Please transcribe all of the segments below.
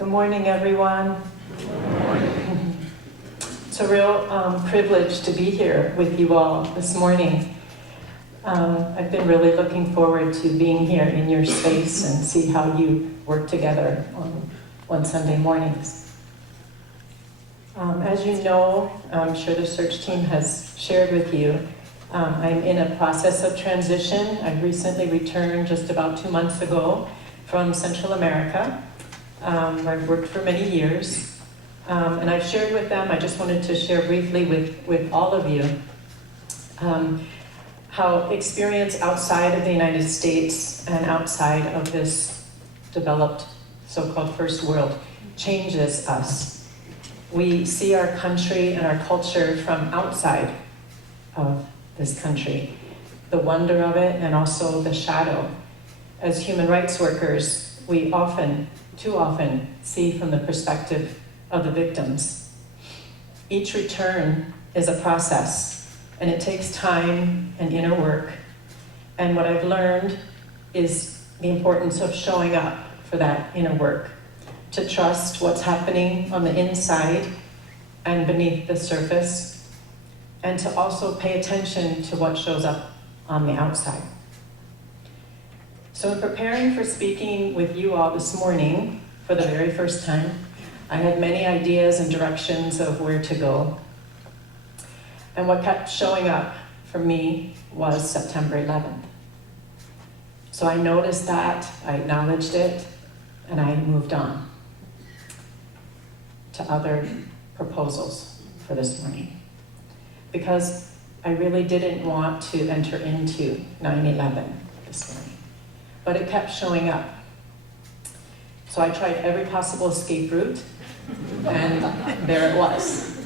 Good morning, everyone. Good morning. It's a real privilege to be here with you all this morning. I've been really looking forward to being here in your space and see how you work together on Sunday mornings. As you know, I'm sure the search team has shared with you, I'm in a process of transition. I recently returned just about 2 months ago from Central America. I've worked for many years, and I've shared with them, I just wanted to share briefly with all of you, how experience outside of the United States and outside of this developed so-called first world changes us. We see our country and our culture from outside of this country, the wonder of it and also the shadow. As human rights workers, we too often see from the perspective of the victims. Each return is a process, and it takes time and inner work. And what I've learned is the importance of showing up for that inner work, to trust what's happening on the inside and beneath the surface, and to also pay attention to what shows up on the outside. So in preparing for speaking with you all this morning for the very first time, I had many ideas and directions of where to go. And what kept showing up for me was September 11th. So I noticed that, I acknowledged it, and I moved on to other proposals for this morning. Because I really didn't want to enter into 9/11 this morning. But it kept showing up. So I tried every possible escape route, and there it was.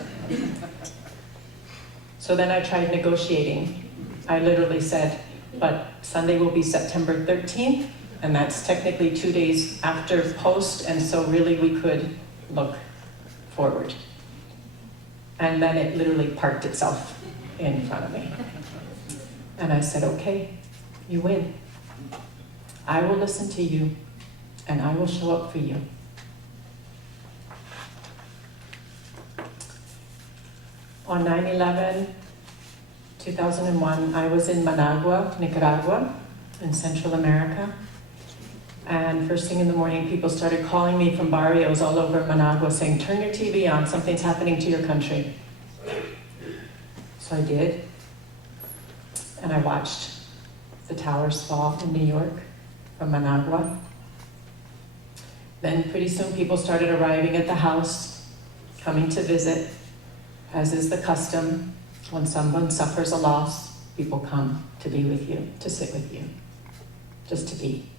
So then I tried negotiating. I literally said, but Sunday will be September 13th, and that's technically 2 days after post, and so really we could look forward. And then it literally parked itself in front of me. And I said, okay, you win. I will listen to you, and I will show up for you. On 9/11, 2001, I was in Managua, Nicaragua, in Central America. And first thing in the morning, people started calling me from barrios all over Managua saying, turn your TV on, something's happening to your country. So I did, and I watched the towers fall in New York from Managua. Then pretty soon people started arriving at the house, coming to visit, as is the custom. When someone suffers a loss, people come to be with you, to sit with you, just to be.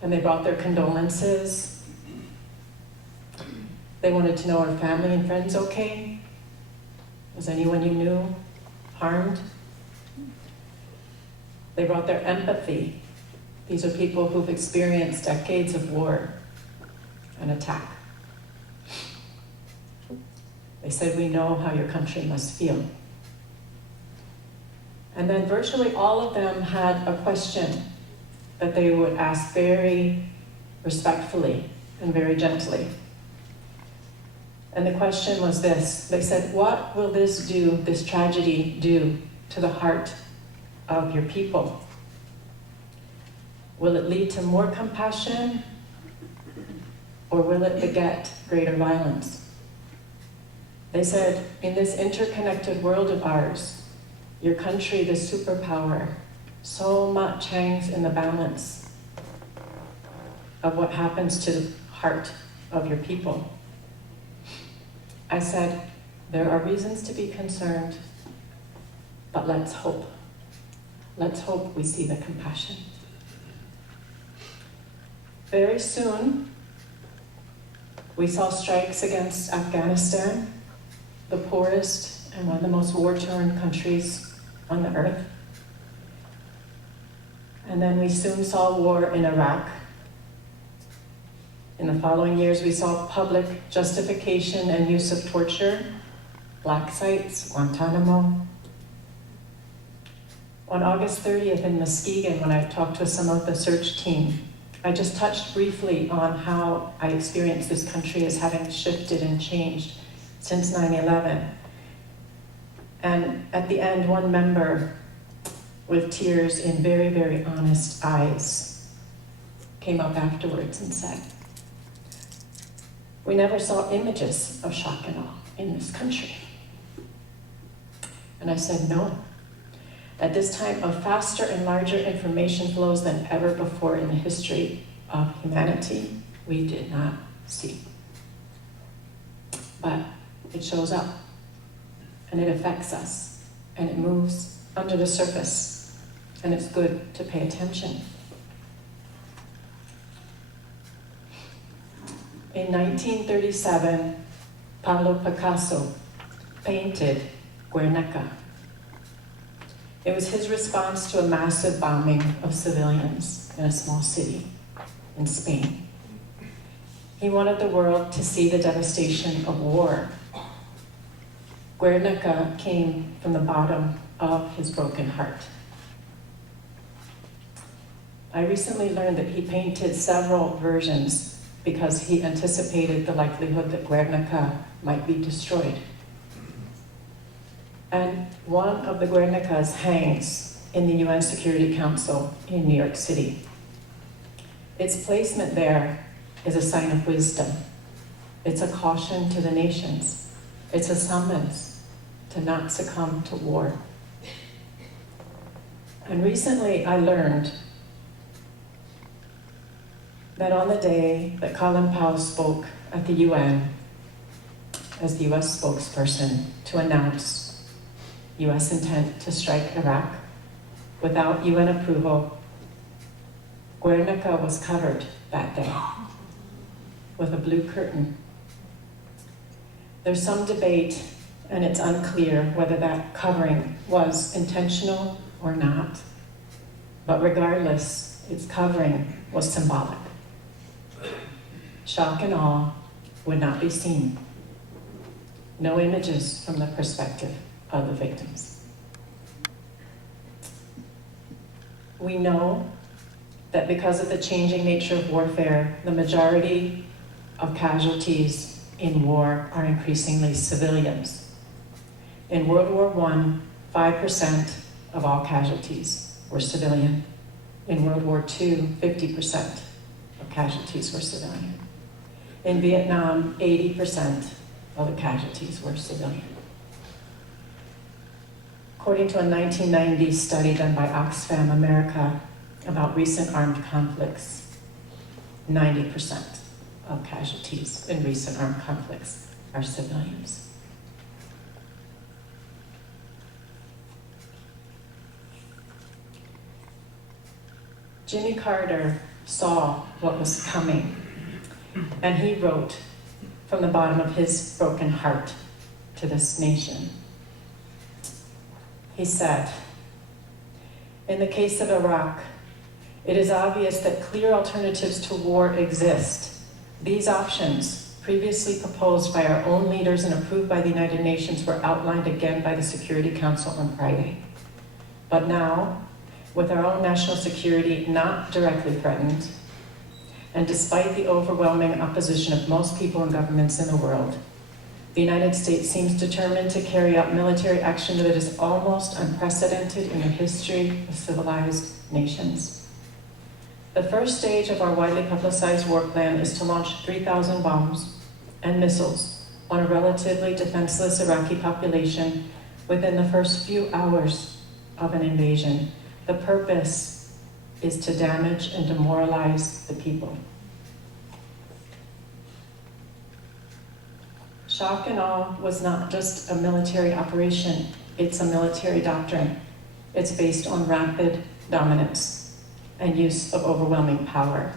And they brought their condolences. They wanted to know, are family and friends okay? Was anyone you knew harmed? They brought their empathy. These are people who've experienced decades of war and attack. They said, we know how your country must feel. And then virtually all of them had a question that they would ask very respectfully and very gently. And the question was this. They said, what will this do, this tragedy do to the heart of your people? Will it lead to more compassion, or will it beget greater violence? They said, in this interconnected world of ours, your country, the superpower, so much hangs in the balance of what happens to the heart of your people. I said, there are reasons to be concerned, but let's hope. Let's hope we see the compassion. Very soon, we saw strikes against Afghanistan, the poorest and one of the most war-torn countries on the earth. And then we soon saw war in Iraq. In the following years, we saw public justification and use of torture, black sites, Guantanamo. On August 30th in Muskegon, when I talked to some of the search team, I just touched briefly on how I experienced this country as having shifted and changed since 9/11. And at the end, one member with tears in very, very honest eyes came up afterwards and said, "We never saw images of shock and awe in this country." And I said, "No. At this time of faster and larger information flows than ever before in the history of humanity, we did not see. But it shows up, and it affects us, and it moves under the surface, and it's good to pay attention." In 1937, Pablo Picasso painted Guernica. It was his response to a massive bombing of civilians in a small city in Spain. He wanted the world to see the devastation of war. Guernica came from the bottom of his broken heart. I recently learned that he painted several versions because he anticipated the likelihood that Guernica might be destroyed. And one of the Guernicas hangs in the UN Security Council in New York City. Its placement there is a sign of wisdom. It's a caution to the nations. It's a summons to not succumb to war. And recently I learned that on the day that Colin Powell spoke at the UN as the US spokesperson to announce US intent to strike Iraq without UN approval, Guernica was covered that day with a blue curtain. There's some debate, and it's unclear whether that covering was intentional or not, but regardless, its covering was symbolic. Shock and awe would not be seen. No images from the perspective of the victims. We know that because of the changing nature of warfare, the majority of casualties in war are increasingly civilians. In World War I, 5% of all casualties were civilian. In World War II, 50% of casualties were civilian. In Vietnam, 80% of the casualties were civilian. According to a 1990 study done by Oxfam America about recent armed conflicts, 90% of casualties in recent armed conflicts are civilians. Jimmy Carter saw what was coming, and he wrote from the bottom of his broken heart to this nation. He said, "In the case of Iraq, it is obvious that clear alternatives to war exist. These options, previously proposed by our own leaders and approved by the United Nations, were outlined again by the Security Council on Friday. But now, with our own national security not directly threatened, and despite the overwhelming opposition of most people and governments in the world, the United States seems determined to carry out military action that is almost unprecedented in the history of civilized nations. The first stage of our widely publicized war plan is to launch 3,000 bombs and missiles on a relatively defenseless Iraqi population within the first few hours of an invasion. The purpose is to damage and demoralize the people." Shock and awe was not just a military operation, it's a military doctrine. It's based on rapid dominance and use of overwhelming power.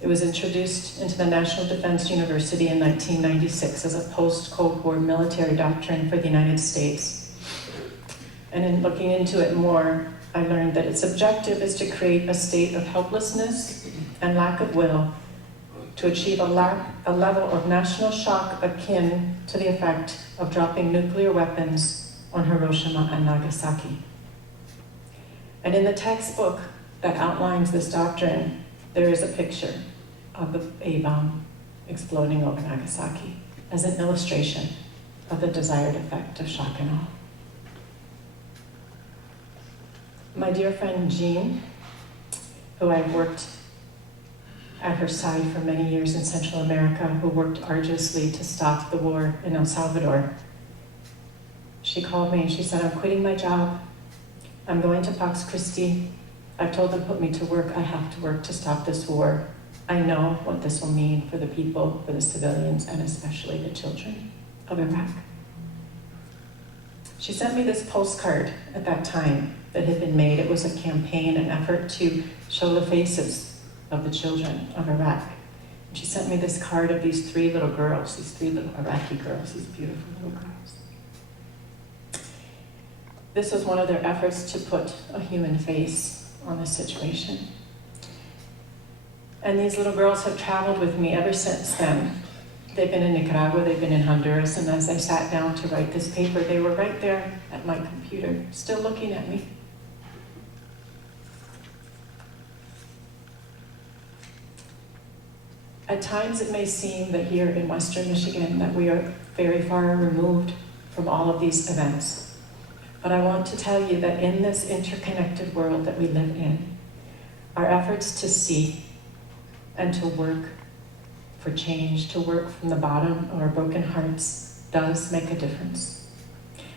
It was introduced into the National Defense University in 1996 as a post-Cold War military doctrine for the United States. And in looking into it more, I learned that its objective is to create a state of helplessness and lack of will to achieve a level of national shock akin to the effect of dropping nuclear weapons on Hiroshima and Nagasaki. And in the textbook that outlines this doctrine, there is a picture of the A-bomb exploding over Nagasaki as an illustration of the desired effect of shock and awe. My dear friend Jean, who I've worked at her side for many years in Central America, who worked arduously to stop the war in El Salvador, she called me and she said, I'm quitting my job. I'm going to Pax Christi. I've told them, put me to work. I have to work to stop this war. I know what this will mean for the people, for the civilians, and especially the children of Iraq. She sent me this postcard at that time that had been made. It was a campaign, an effort to show the faces of the children of Iraq. And she sent me this card of these three little girls, these three little Iraqi girls, these beautiful little girls. This was one of their efforts to put a human face on the situation. And these little girls have traveled with me ever since then. They've been in Nicaragua, they've been in Honduras, and as I sat down to write this paper, they were right there at my computer, still looking at me. At times it may seem that here in Western Michigan that we are very far removed from all of these events. But I want to tell you that in this interconnected world that we live in, our efforts to see and to work for change, to work from the bottom of our broken hearts, does make a difference.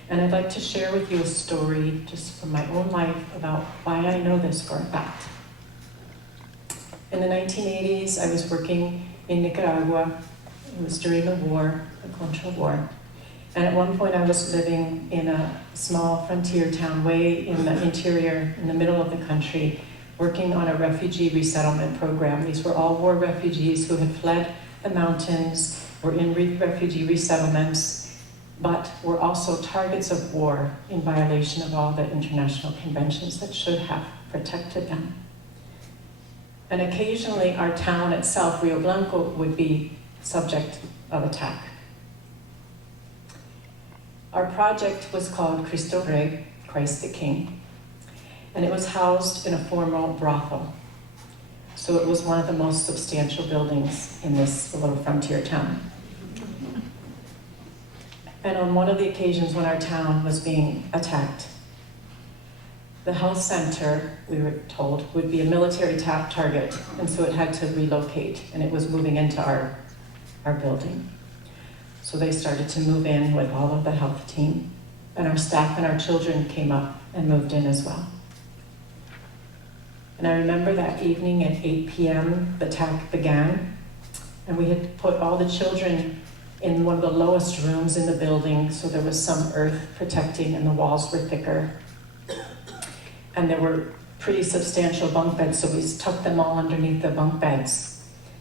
And I'd like to share with you a story just from my own life about why I know this for a fact. In the 1980s, I was working in Nicaragua. It was during the war, the Contra War. And at one point I was living in a small frontier town way in the interior, in the middle of the country, working on a refugee resettlement program. These were all war refugees who had fled the mountains, were in refugee resettlements, but were also targets of war in violation of all the international conventions that should have protected them. And occasionally our town itself, Rio Blanco, would be subject of attack. Our project was called Cristo Rey, Christ the King, and it was housed in a formal brothel. So it was one of the most substantial buildings in this little frontier town. And on one of the occasions when our town was being attacked, the health center, we were told, would be a military target, and so it had to relocate, and it was moving into our building. So they started to move in with all of the health team, and our staff and our children came up and moved in as well. And I remember that evening at 8 p.m., the attack began, and we had put all the children in one of the lowest rooms in the building, so there was some earth protecting and the walls were thicker. And there were pretty substantial bunk beds, so we tucked them all underneath the bunk beds.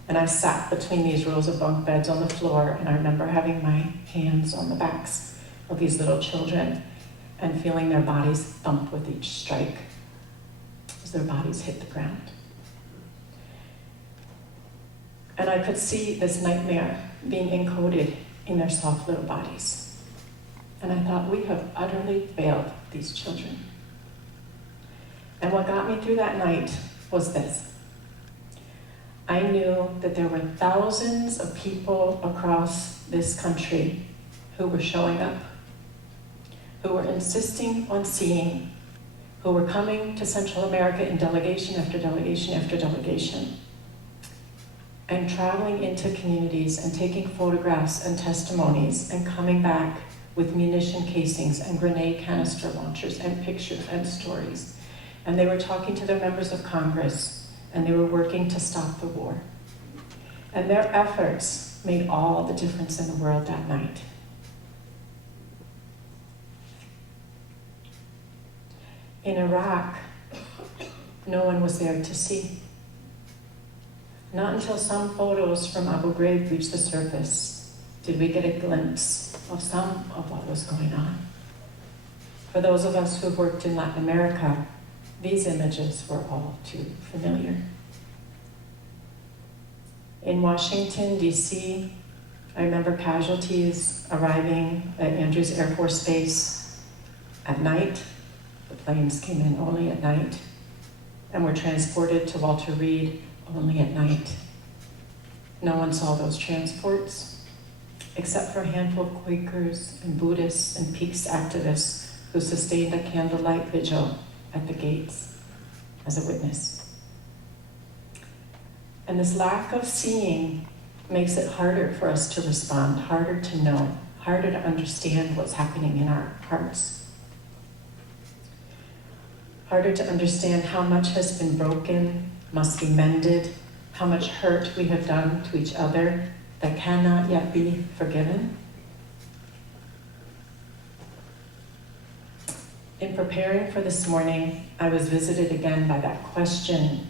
And I sat between these rows of bunk beds on the floor, and I remember having my hands on the backs of these little children and feeling their bodies thump with each strike as their bodies hit the ground. And I could see this nightmare being encoded in their soft little bodies. And I thought, we have utterly failed these children. And what got me through that night was this. I knew that there were thousands of people across this country who were showing up, who were insisting on seeing, who were coming to Central America in delegation after delegation after delegation, and traveling into communities and taking photographs and testimonies and coming back with munition casings and grenade canister launchers and pictures and stories. And they were talking to their members of Congress, and they were working to stop the war. And their efforts made all the difference in the world that night. In Iraq, no one was there to see. Not until some photos from Abu Ghraib reached the surface did we get a glimpse of some of what was going on. For those of us who've worked in Latin America, these images were all too familiar. In Washington, D.C., I remember casualties arriving at Andrews Air Force Base at night. The planes came in only at night. and were transported to Walter Reed only at night. No one saw those transports, except for a handful of Quakers and Buddhists and peace activists who sustained a candlelight vigil at the gates as a witness. And this lack of seeing makes it harder for us to respond, harder to know, harder to understand what's happening in our hearts. Harder to understand how much has been broken, must be mended, how much hurt we have done to each other that cannot yet be forgiven. In preparing for this morning, I was visited again by that question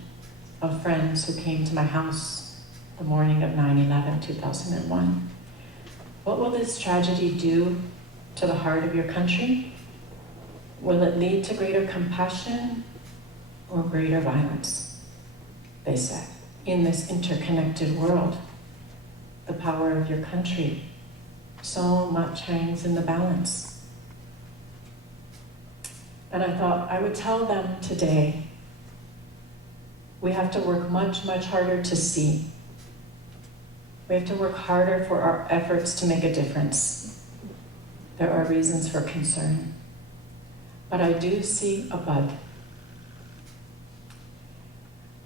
of friends who came to my house the morning of 9/11, 2001. What will this tragedy do to the heart of your country? Will it lead to greater compassion or greater violence? They said, in this interconnected world, the power of your country, so much hangs in the balance. And I thought I would tell them today, we have to work much, much harder to see. We have to work harder for our efforts to make a difference. There are reasons for concern. But I do see a bud.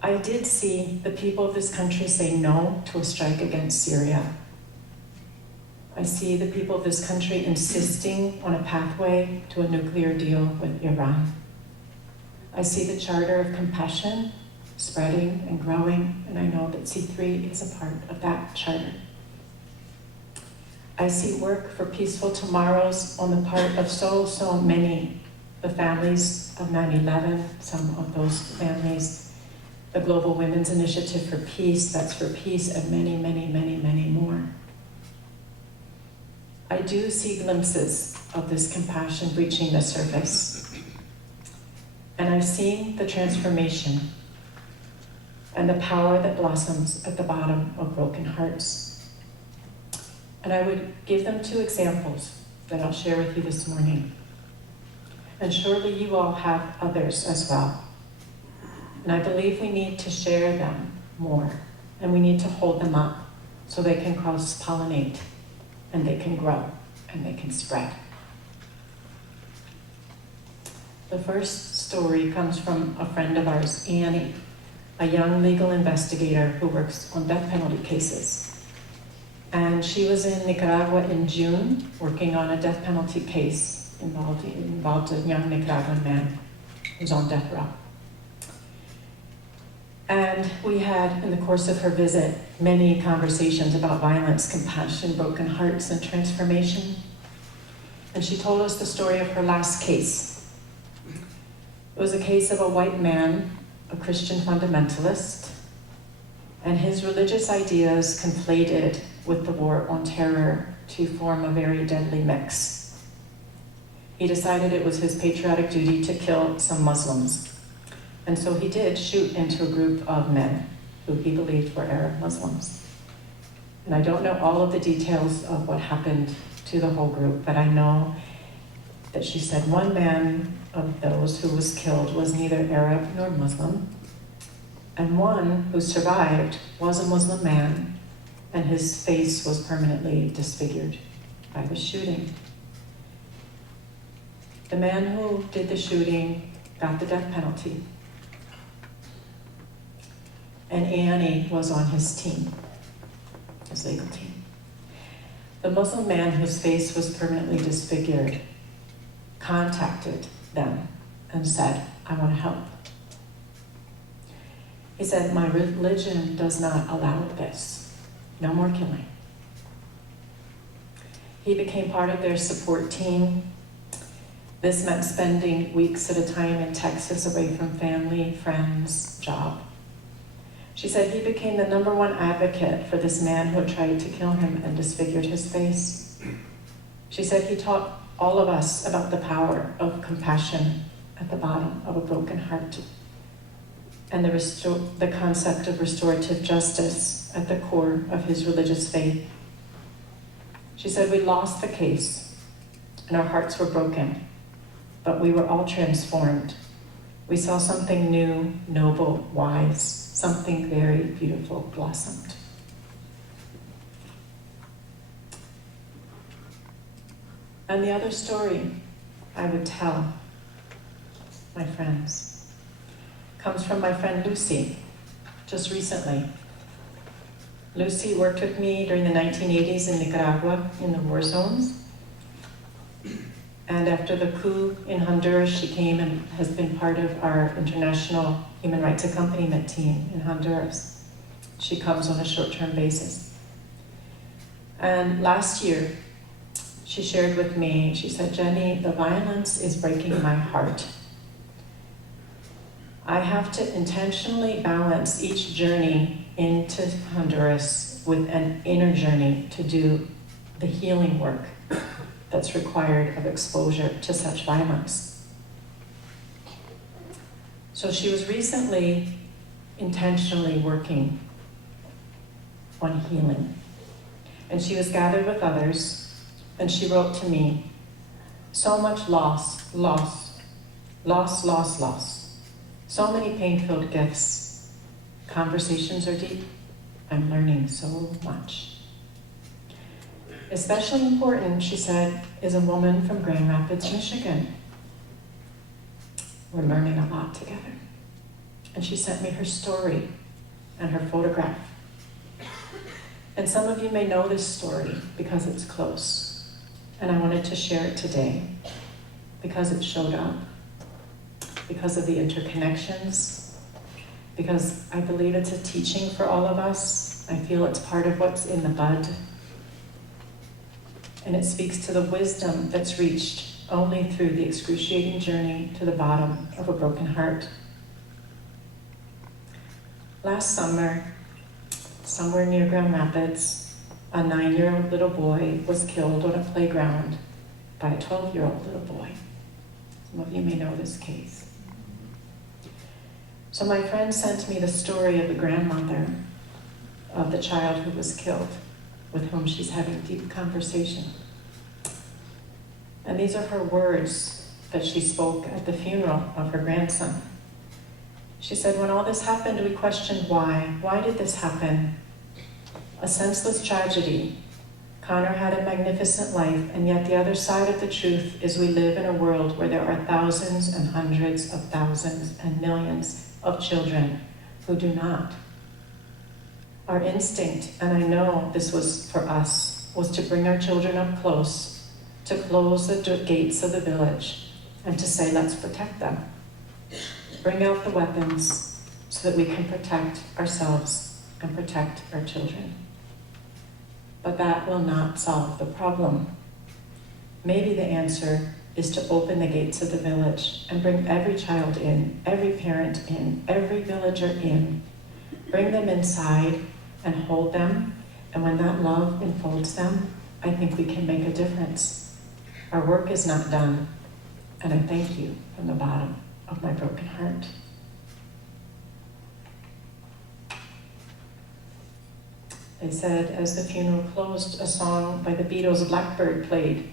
I did see the people of this country say no to a strike against Syria. I see the people of this country insisting on a pathway to a nuclear deal with Iran. I see the charter of compassion spreading and growing, and I know that C3 is a part of that charter. I see work for peaceful tomorrows on the part of so many, the families of 9/11, some of those families, the Global Women's Initiative for Peace, that's for peace, and many, many, many, many more. I do see glimpses of this compassion breaching the surface. And I've seen the transformation and the power that blossoms at the bottom of broken hearts. And I would give them two examples that I'll share with you this morning. And surely you all have others as well. And I believe we need to share them more, and we need to hold them up so they can cross-pollinate, and they can grow, and they can spread. The first story comes from a friend of ours, Annie, a young legal investigator who works on death penalty cases. And she was in Nicaragua in June, working on a death penalty case involved a young Nicaraguan man who's on death row. And we had, in the course of her visit, many conversations about violence, compassion, broken hearts, and transformation. And she told us the story of her last case. It was a case of a white man, a Christian fundamentalist, and his religious ideas conflated with the war on terror to form a very deadly mix. He decided it was his patriotic duty to kill some Muslims. And so he did shoot into a group of men who he believed were Arab Muslims. And I don't know all of the details of what happened to the whole group, but I know that she said one man of those who was killed was neither Arab nor Muslim, and one who survived was a Muslim man, and his face was permanently disfigured by the shooting. The man who did the shooting got the death penalty. And Annie was on his team, his legal team. The Muslim man whose face was permanently disfigured contacted them and said, I want to help. He said, my religion does not allow this. No more killing. He became part of their support team. This meant spending weeks at a time in Texas away from family, friends, job. She said he became the #1 advocate for this man who had tried to kill him and disfigured his face. She said he taught all of us about the power of compassion at the bottom of a broken heart, and the concept of restorative justice at the core of his religious faith. She said we lost the case, and our hearts were broken, but we were all transformed We saw something new, noble, wise, something very beautiful blossomed. And the other story I would tell my friends comes from my friend Lucy, just recently. Lucy worked with me during the 1980s in Nicaragua in the war zones. And after the coup in Honduras, she came and has been part of our international human rights accompaniment team in Honduras. She comes on a short-term basis. And last year, she shared with me, she said, Jenny, the violence is breaking my heart. I have to intentionally balance each journey into Honduras with an inner journey to do the healing work that's required of exposure to such violence. So she was recently intentionally working on healing. And she was gathered with others, and she wrote to me, so much loss, loss, loss, loss, loss. So many pain-filled gifts. Conversations are deep. I'm learning so much. Especially important, she said, is a woman from Grand Rapids, Michigan. We're learning a lot together. And she sent me her story and her photograph. And some of you may know this story because it's close. And I wanted to share it today because it showed up, because of the interconnections, because I believe it's a teaching for all of us. I feel it's part of what's in the bud. And it speaks to the wisdom that's reached only through the excruciating journey to the bottom of a broken heart. Last summer, somewhere near Grand Rapids, a 9-year-old little boy was killed on a playground by a 12-year-old little boy. Some of you may know this case. So my friend sent me the story of the grandmother of the child who was killed, with whom she's having deep conversation. And these are her words that she spoke at the funeral of her grandson. She said, when all this happened, we questioned why. Why did this happen? A senseless tragedy. Connor had a magnificent life, and yet the other side of the truth is we live in a world where there are thousands and hundreds of thousands and millions of children who do not. Our instinct, and I know this was for us, was to bring our children up close, to close the gates of the village, and to say, let's protect them. Bring out the weapons so that we can protect ourselves and protect our children. But that will not solve the problem. Maybe the answer is to open the gates of the village and bring every child in, every parent in, every villager in. Bring them inside and hold them, and when that love enfolds them, I think we can make a difference. Our work is not done, and I thank you from the bottom of my broken heart. They said, as the funeral closed, a song by the Beatles, Blackbird, played.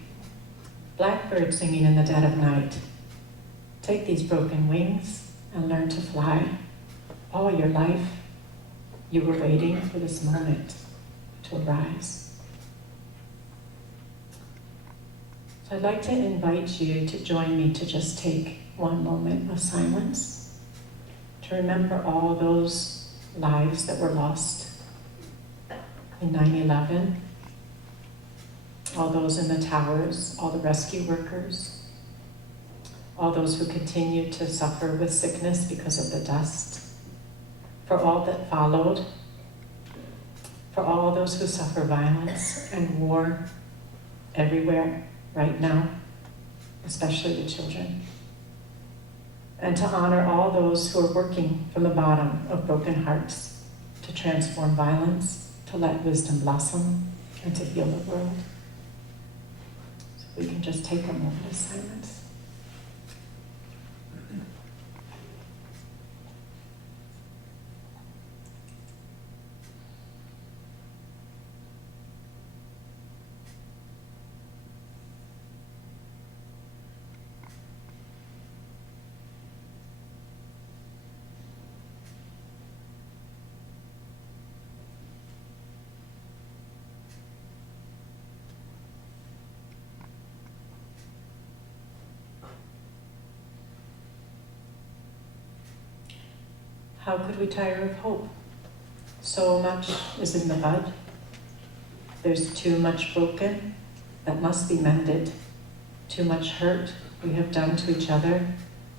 Blackbird singing in the dead of night. Take these broken wings and learn to fly. All your life, you were waiting for this moment to arise. So I'd like to invite you to join me to just take one moment of silence, to remember all those lives that were lost in 9/11, all those in the towers, all the rescue workers, all those who continue to suffer with sickness because of the dust, for all that followed, for all those who suffer violence and war everywhere right now, especially the children, and to honor all those who are working from the bottom of broken hearts to transform violence, to let wisdom blossom, and to heal the world. So we can just take a moment of silence. How could we tire of hope? So much is in the bud. There's too much broken that must be mended. Too much hurt we have done to each other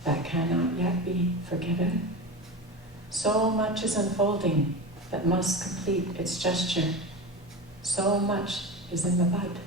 that cannot yet be forgiven. So much is unfolding that must complete its gesture. So much is in the bud.